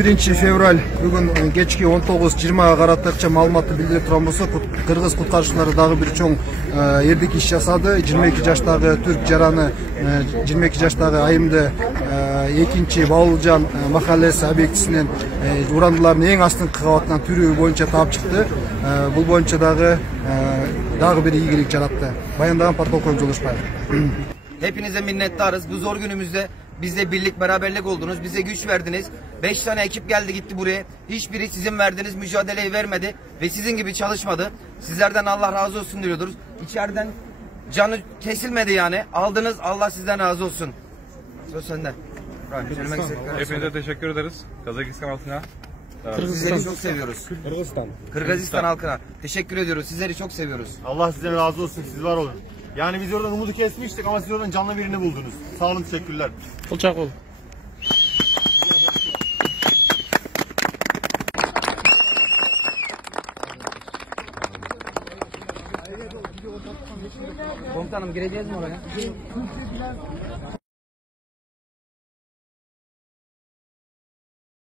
21 fevral бүгін кечки 19:20 каратыкча маалыматты билдирип турган болсок, кыргыз куткаруучулары дагы бир чоң эрдик иш жасады. 22 жаштагы түрк жараны 22 жаштагы айымды 2-Баулжан махаллеси объектисинен урандылардын эң астыңкы кабатынан түрүү боюнча таап чыкты. Бул боюнча дагы bir ийгилик жаратты. Баяндаган подполковник Жолдошбаев. Hepinize minnettarız. Bu zor günümüzde bizle birlik, beraberlik oldunuz. Bize güç verdiniz. 5 tane ekip geldi gitti buraya. Hiçbiri sizin verdiğiniz mücadeleyi vermedi ve sizin gibi çalışmadı. Sizlerden Allah razı olsun diyoruz. İçeriden canı kesilmedi yani. Aldınız, Allah sizden razı olsun. Söz sende. Hepinize teşekkür ederiz. Kazakistan halkına. Sizleri çok seviyoruz. Kırgızistan halkına. Teşekkür ediyoruz. Sizleri çok seviyoruz. Allah sizden razı olsun. Siz var olun. Yani biz oradan umudu kesmiştik ama siz oradan canlı birini buldunuz. Sağ olun, teşekkürler. Olacak ol. Komutanım gireceğiz mi oraya?